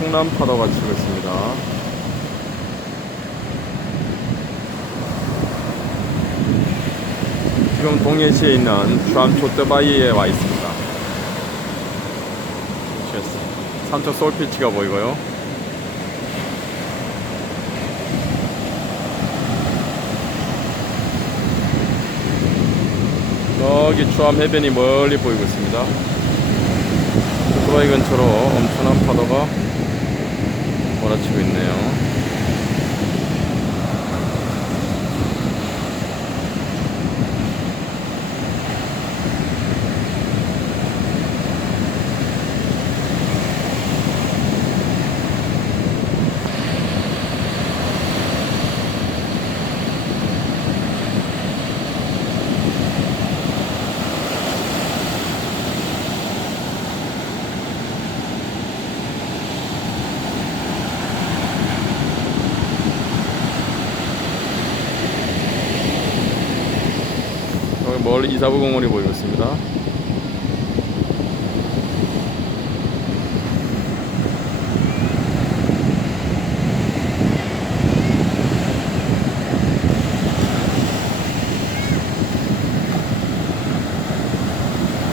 엄청난 파도가 치고 있습니다. 지금 동해시에 있는 주암초떼바위에 와 있습니다. 산토 솔피치가 보이고요. 여기 주암 해변이 멀리 보이고 있습니다. 초떼바위 근처로 엄청난 파도가 몰아치고 있네요. 멀리 이사부공원이 보이고 있습니다.